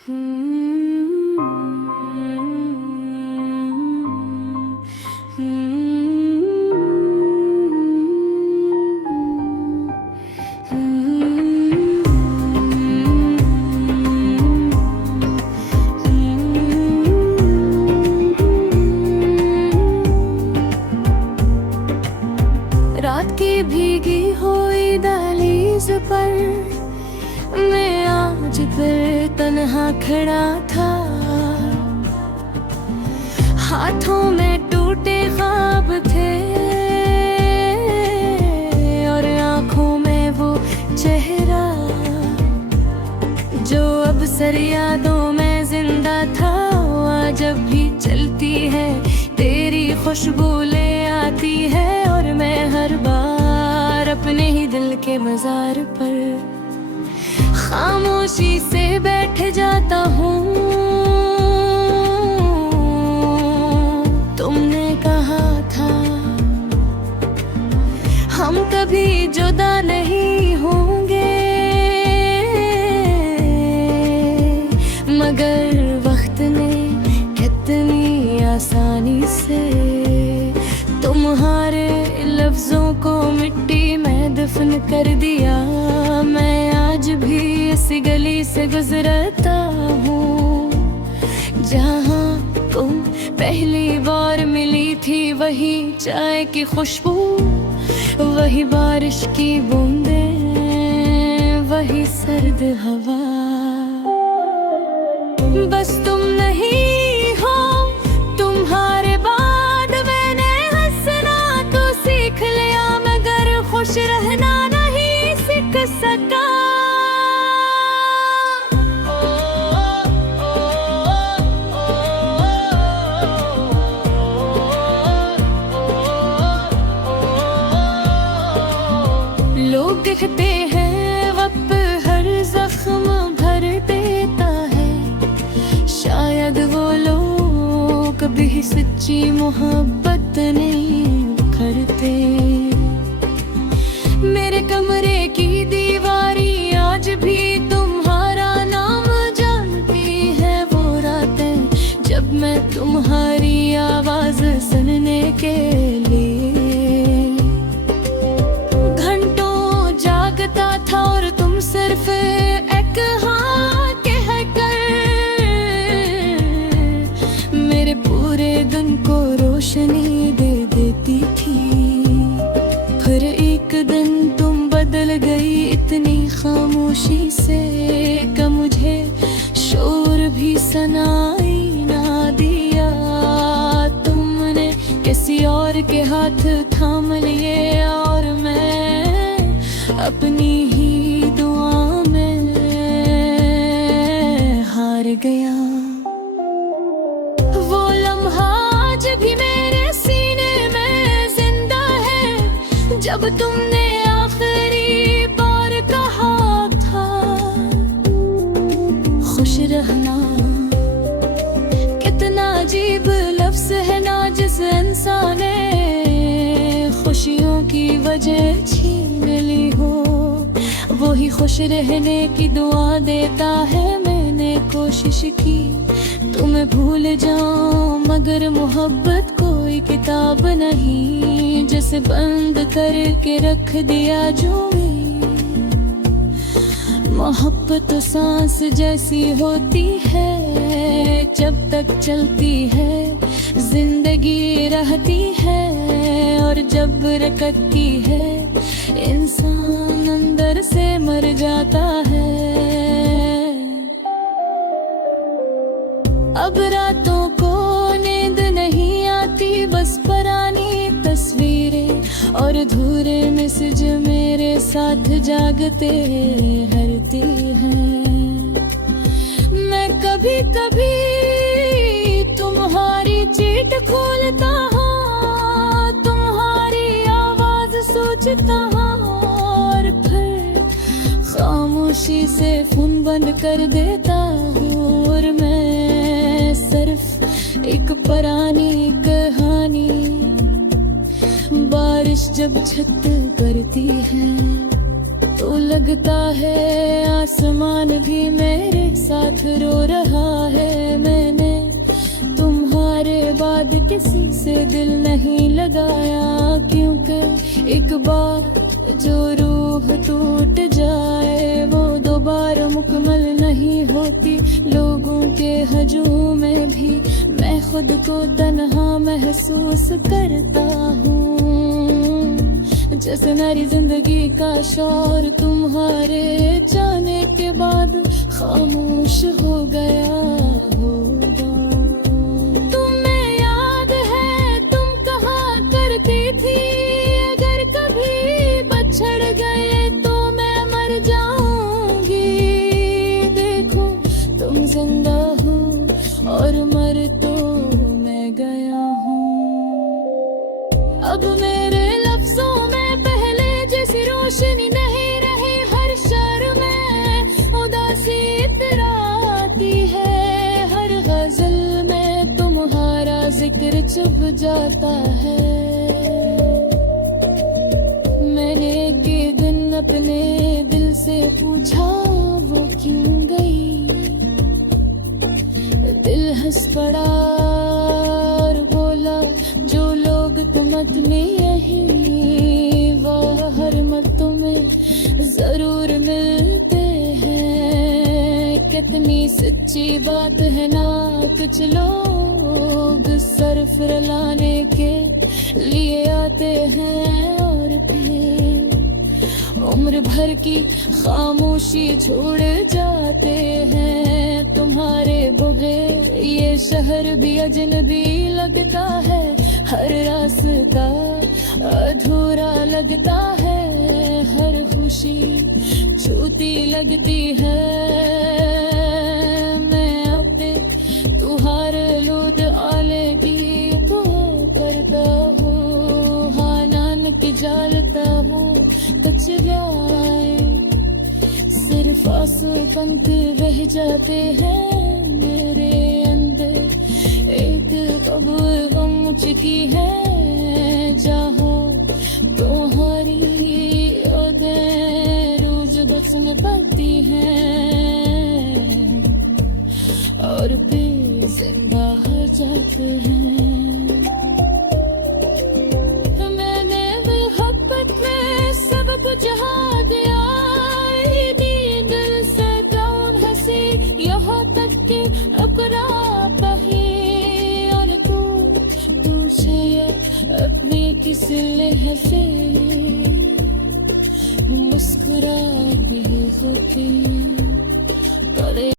रात की भीगी हुई दहलीज पर मैं आज फिर तन्हा खड़ा था। हाथों में टूटे ख्वाब थे और आंखों में वो चेहरा जो अब सर यादों में जिंदा था। आज जब भी चलती है तेरी खुशबू ले आती है और मैं हर बार अपने ही दिल के मजार पर खामोशी से बैठ जाता हूँ। तुमने कहा था हम कभी जुदा नहीं होंगे, मगर वक्त ने कितनी आसानी से तुम्हारे लफ्जों को मिट्टी में दफन कर दिया। मैं आज भी इस गली से गुजरता हूँ जहाँ तुम पहली बार मिली थी। वही चाय की खुशबू, वही बारिश की बूंदें, वही सर्द हवा। बस तुम नहीं हो, तुम्हारे बाद मैंने हंसना तो सीख लिया, मगर खुश रहना नहीं सीख सका। लोग दिखते हैं वक्त हर जख्म भर देता है, शायद वो लोग कभी सच्ची मोहब्बत नहीं करते। मेरे कमरे की दीवारी आज भी तुम्हारा नाम जानती है। वो रातें जब मैं तुम्हारी आवाज सुनने के लिए था और तुम सिर्फ एक हाँ कह कर मेरे पूरे दिन को रोशनी दे देती थी। फिर एक दिन तुम बदल गई इतनी खामोशी से कि मुझे शोर भी सुनाई ना दिया। तुमने किसी और के हाथ थाम लिए और मैं अपनी ही दुआ में हार गया। वो लम्हा आज भी मेरे सीने में जिंदा है, जब तुमने आखिरी बार कहा था खुश रहना। कितना अजीब लफ्ज़ है ना, जिस इंसान ने खुशियों की वजह छीन ली हो, वो ही खुश रहने की दुआ देता है। मैंने कोशिश की तुम्हें भूल जाऊं, मगर मोहब्बत कोई किताब नहीं जिसे बंद करके रख दिया जो। मोहब्बत सांस जैसी होती है, जब तक चलती है जिंदगी रहती है, और जब रकती है इंसान अंदर से मर जाता है। अब रातों को नींद नहीं आती, बस पुरानी तस्वीरें और अधूरे मैसेज मेरे साथ जागते हरते हैं। मैं कभी कभी तुम्हारी चीट खोलता हूँ, तुम्हारी आवाज सोचता हूँ, और फिर खामोशी से फोन बंद कर देता हूँ। और मैं सिर्फ एक पुरानी कहानी, बारिश जब छत करती है तो लगता है आसमान भी मेरे साथ रो रहा है। मैंने तुम्हारे बाद किसी से दिल नहीं लगाया, क्योंकि एक बार जो रूह टूट जाए वो दोबारा मुकम्मल नहीं होती। लोगों के हजूम में भी मैं खुद को तन्हा महसूस करता हूँ, जैसे मेरी जिंदगी का शोर तुम्हारे जाने के बाद खामोश हो गया होगा। तुम्हें याद है तुम कहा करती थी, अगर कभी बछड़ गए तो मैं मर जाऊंगी। देखो तुम जिंदा हो और मर तो मैं गया हूँ। अब मेरे लफ्जों में पहले जैसी रोशनी नहीं रही, हर शर में उदासी इतराती है। हर गजल में तुम्हारा जिक्र चुभ जाता है। मैंने एक दिन अपने दिल से पूछा वो क्यों गई, दिल हंस पड़ा और बोला जो लोग तुमत में यही वह हर मत में जरूर मिलते हैं। कितनी सच्ची बात है ना, कुछ लोग सर फुलाने के लिए आते हैं और फिर उम्र भर की खामोशी छोड़ जाते हैं। तुम्हारे बगैर ये शहर भी अजनबी लगता है, हर रास्ता अधूरा लगता है, हर खुशी छूती लगती है। मैं अपने तुहार लूद आले की तो करता हूँ, हानान की जालता हूँ कचराए, सिर्फ आंसू पंख रह जाते हैं मेरे अंदर। एक कब्र गम चुकी है जहाँ तुम्हारी यादें रोज बस में पड़ती हैं और फिर जिंदा हो जाते हैं। मैंने मोहब्बत में सब कुछ हा दिया, नींद से कौन हंसी यहाँ तक कि अपना बही, और तू से अपने किस लहजे मुस्कुरा